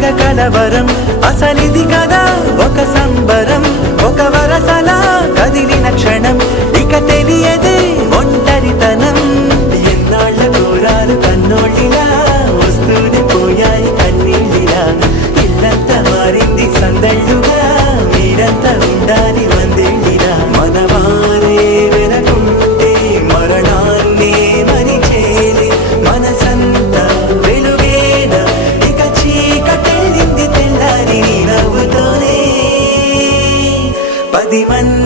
తెగ కలవరం అసలిది కదా ఒక సంబరం ఒక వరసలా కదిలిన క్షణం ఇక తెలియదే ఒంటరితనం ఎన్నాళ్ళ దూరాలు కన్నోళ్ళిలా వస్తూనే పోయాయి కన్నీళ్ళిలా ఇల్లంతా మారింది సందళ్ళుగా మీరంతా ఉండాలి వందేళ్ళిలా మనవారే వెనకుంటే మరణాన్నే మరిచేలే మనసంతా వెలుగేన ఇక చీకటెళ్ళింది తెల్లారి నీ నవ్వుతోనే 10 మంది